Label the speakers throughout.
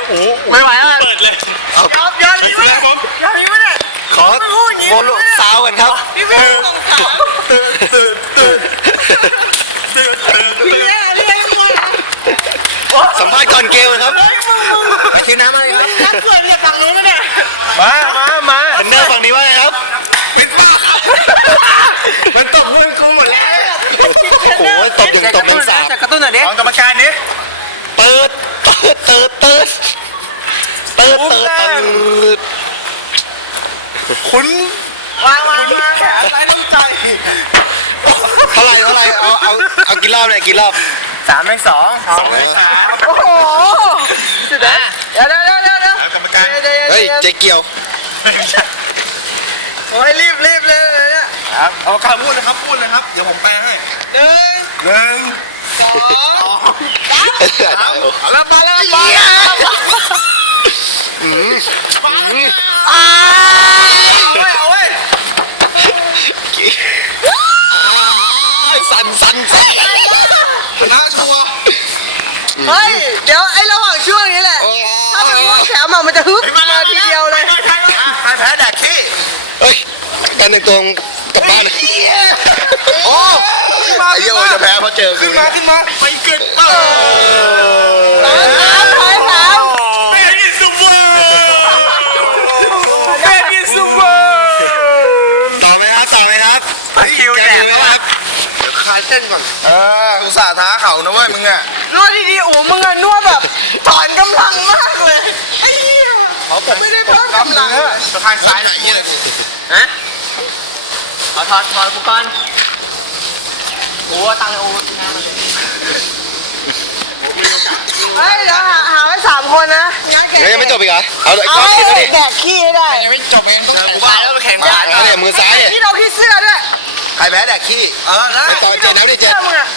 Speaker 1: โอ้
Speaker 2: ไม่ไหวแล้ว
Speaker 1: เปิดเลย
Speaker 2: ยอมนี้ไหมยอมนี้ไหมเนี่ย
Speaker 3: ขอโมโลซาวกันครับ
Speaker 2: พี่เว้ยส่งสาวพี่แย่พี่แย่มึง
Speaker 3: สัมภาษณ์ก่อนเกมครับคิวน้ำอะไรครับ
Speaker 2: นักเกิดเนี่ยฝั่งนู้นเนี่ย
Speaker 1: มา
Speaker 3: เทรนเนอร์ฝั่งนี้ว่าไงครับเป็นบ้ามันตบมือกูหมดแล้วโอ้โหตบยังตบยังสาบ
Speaker 2: กระตุ้นหน่อยดิ
Speaker 1: ของกรรมการนี้
Speaker 3: เปิดคุณ
Speaker 2: วางแขนซ้ายน้ำใจ
Speaker 3: เท่าไหร่เอากี่รอบเนี่ยกี่รอบ
Speaker 1: 3-2
Speaker 2: โอ้โหสุดยอดเดี๋ยว
Speaker 1: กรรมการ
Speaker 3: เฮ้ยเจ๊เกียว
Speaker 2: โอ้ยรีบเลยเนี่ย
Speaker 1: ครับเอาการพูดเลยครับเดี๋ยวผมแปลให้
Speaker 2: หนึ่ง
Speaker 1: 1
Speaker 2: สอง
Speaker 1: รับมาแล้ว
Speaker 2: เอาเว้ย
Speaker 3: สั่น
Speaker 1: ชนะชัวร์
Speaker 2: เฮ้ยเดี๋ยวไอ้ระหว่างช่วงนี้แหละถ้าเป็นพวกแถวมามันจะฮึบมาทีเดียวเลย
Speaker 1: ใครแพ้แดกขี้
Speaker 3: เฮ้ยการแต่งตัวกลับบ้านเลย
Speaker 1: โอ้
Speaker 3: ไอ้เหี้ยโอจะแพ้เพราะเจอกู
Speaker 1: ขึ้นมาไปเกินเ
Speaker 2: สาม
Speaker 1: เป็นอิสุเวอร์เป็นอิสุเวอร์
Speaker 3: ต่อไหมครับ
Speaker 1: คิวแดก
Speaker 3: ไหมครับ
Speaker 1: คลายเส้นก่อนอุตส่าห์ท้าเข่านะเว้ยมึงอ่ะ
Speaker 2: นวดดีๆโอ้มึงอะนวดแบบถอนกำลังมากเลยไอ้เหี้ยไม่ได้เพิ่มกำลัง
Speaker 1: สะพานซ้ายไหนเนี่ย
Speaker 2: ฮะถอดอุปกรณ์โอ้ตังค์โอ้งานมาเลยเฮ้ยเดี๋ยวหาไว้3 คนนะงานแข่ง
Speaker 3: เฮ้ยยังไม่จบอีกเหรอเอาอีก
Speaker 2: เอา
Speaker 3: รอบคิดดิ
Speaker 2: แดกขี้ให้ได้
Speaker 1: ยังไม่จบเองต้องแข่งซ้ายแล้วแข่งขวา
Speaker 3: เนี่ยมือซ้ายเนี่ย
Speaker 2: ที่เราขี้เสื้อด้วย
Speaker 1: ใครแพ้แดกขี้ได้
Speaker 3: ไปต่อเจ็ดน้ำดิเจ็ด
Speaker 2: มึงอะ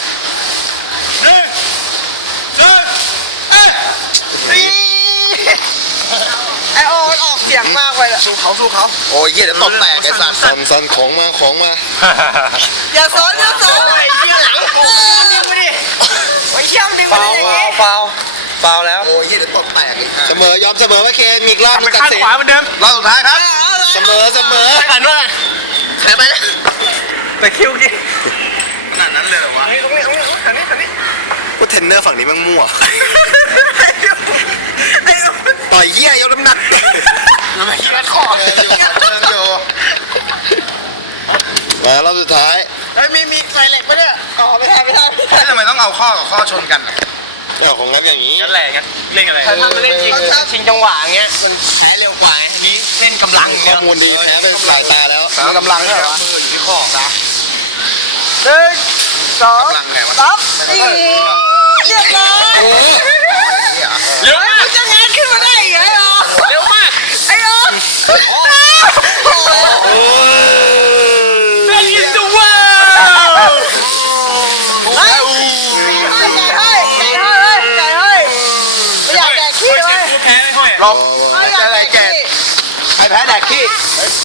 Speaker 2: ไอโอมันออกเสียงมากไปเลย
Speaker 1: สู้เขาโอ้ยเหี้ยเดี๋ยวตบแตกไอ้สัตว์
Speaker 3: สั่นของมา
Speaker 2: อย่าสอนไอ้เหี้ยหลังโอ้ดึงมาดิไอ้เชี่ยมดึงมาดิอย่างงี้
Speaker 3: ฟาวแล้ว
Speaker 1: โอ้ยเหี้ยเดี๋ยวตบแตกอีก
Speaker 3: เสมอยอมเสมอว่าเคนมีอีกรอบนึงตัดสิน
Speaker 1: รอบสุดท้ายครับ
Speaker 3: เสมอ
Speaker 2: หันว่าใครไป
Speaker 1: แต่คิวกี้ขนาดนั้นเลยเหรอวะ
Speaker 3: กูเทรนเนอร์ฝั่งนี้มันมั่วต่อยเหี้ยยกน้ำหนัก
Speaker 2: ทำไมแค่คอ
Speaker 1: เดินอยู่
Speaker 3: มารอบสุดท้าย
Speaker 2: ไอ้มีใส่เหล็กปะเนี่ยอ๋อไม่ได้
Speaker 1: ทำไมต้องเอาข้อกับข้อชนกัน
Speaker 3: เอาของงั้นอย่างนี้
Speaker 1: งั้นแหละงั้นเล่นอะไร
Speaker 2: ถ้ามันเล่นจริงชิงจังหวะเงี้ยมันแพ้เร็วกว่าอันนี้เล่นกำลัง
Speaker 3: ข้อมูลดีแพ้เป็นสายตาแล้ว
Speaker 1: กำลังใช่เหรออยู่ที่ข้อนะ
Speaker 2: 1 2 3 4เรียบร้อย
Speaker 1: เร็ว
Speaker 2: มึงจะงานขึ้นมาได้ยังไงอ๋อ
Speaker 1: เร็วมาก
Speaker 2: ไอ้โอ๊ต
Speaker 1: เป็นอินเดอะเวิลด์
Speaker 2: ไก่ให้ไม่อยากแดกขี้เลย
Speaker 1: แพ้ไม่ห้อย
Speaker 2: ไม่อยากแดกขี้
Speaker 1: ใครแพ้แดกขี้